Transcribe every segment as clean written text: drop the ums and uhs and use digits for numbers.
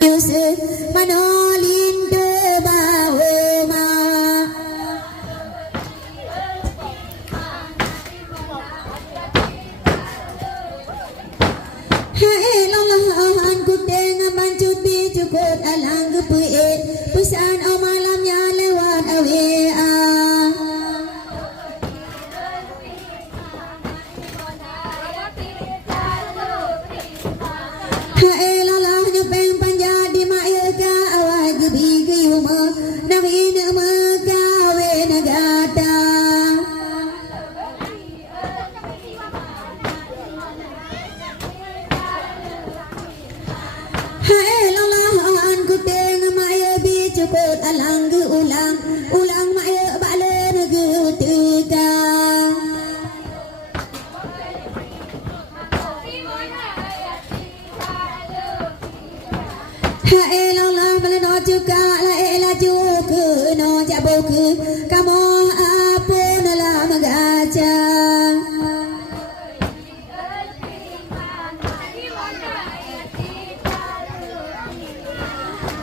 Manolin de Bahoma Hai lolahan ku tengah bancuti cukup alang kepuit pesan o malamnya lewat awea Hai lolahnya peng panjat di maya awal gebi geyuma nak ina magawe nagata Hai lolahan ku tengah maya bi cukup alang ge ulang maya bala ge tiga Hai lolah bala no juga la ela juga no jaboku kamu apa nala magaca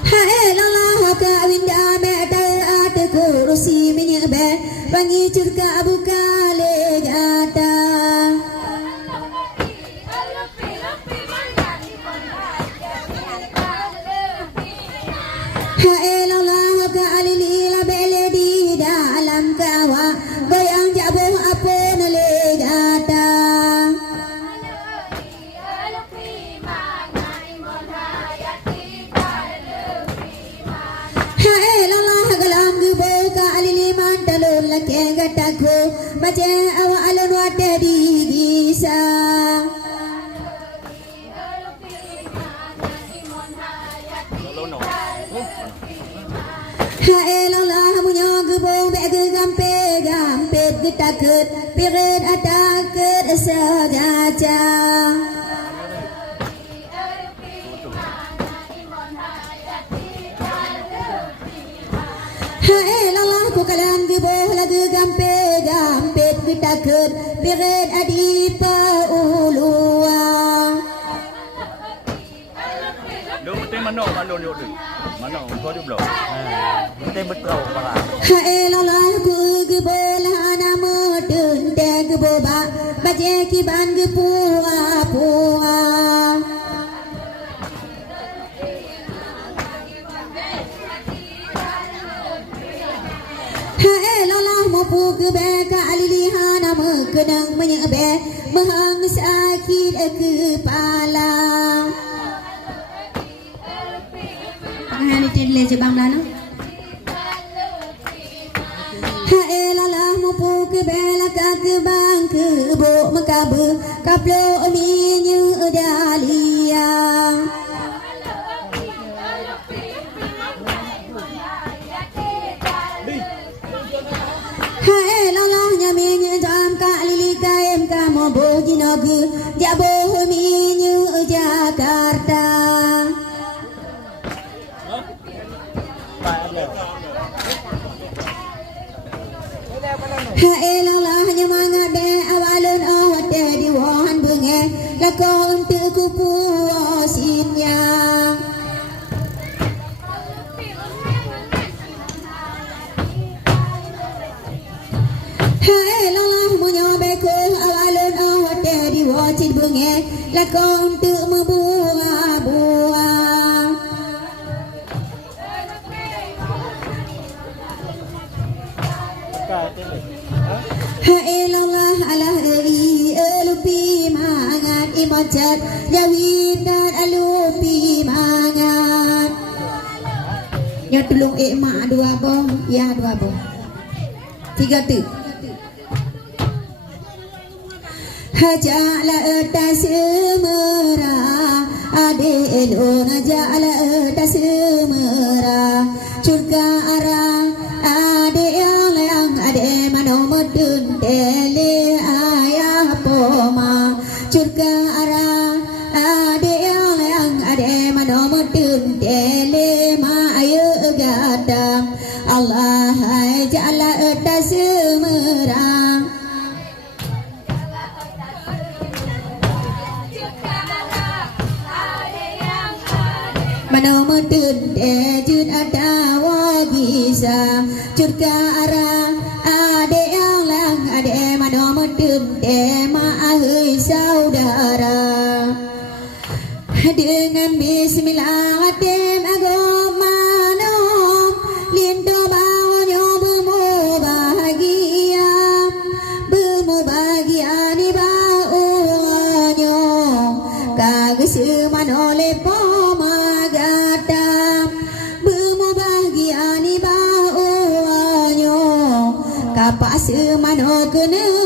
Hai lolah ka winda beta at kurusi minyabe bangi juga buka legata Hai lolah ka alili la bele di dalam kawa goyang jabo apa nelegata Hai lolah galam gubo ka alili mantalul la kengataku baca awa alun wate di gisa Hai lolah munyo gebong be gampe getakut piret atakut segaja Hai lolah ku kalam gebong lagu gampe getakut piret adipa ulua Đâu mà tên mà nổ được mà nổ có được đâu tên bất cầu mà là Hai lolah ku gebola nama dende geboba baje ki ban gepua pua Hai lolah mopu gebe ka aliliha nama kenang menyebe mahang sakit kepala Hani tidle je bangla Hai lolah mopu ke bela ka ke bang ke bo makabu kaplo minyu dalia Hai lolah nyaminya jam ka lili ka em ka mo bo jinogu jabo minyu Jakarta Hai lolah nyamangat be awalun awate diwan bunge lako untuk kupu asinnya Hai lolah menyobe ku awalun awate diwacin bunge lako untuk membuang-buang Hai lolah ala elupi mangat imacat jawidan alupi mangat Ya tulung mak dua bom ya dua bom 3 tu Hajala etas semera ade elona jala etas semera curga arah ade yang ade mano medun tele ayah poma curga arah ade yang ade mano medun tele ma ayo gata Allah jala etas semera mano mutun jut ada wagisa jut ka arah ade yang lang ade mano mutun ma ahli saudara dengan bismillah atem agama nom lindo bawanyo bemu bahagia ni bawanyo kagsemanole pomagata bemu bahagia ni bawanyo kapas mano kena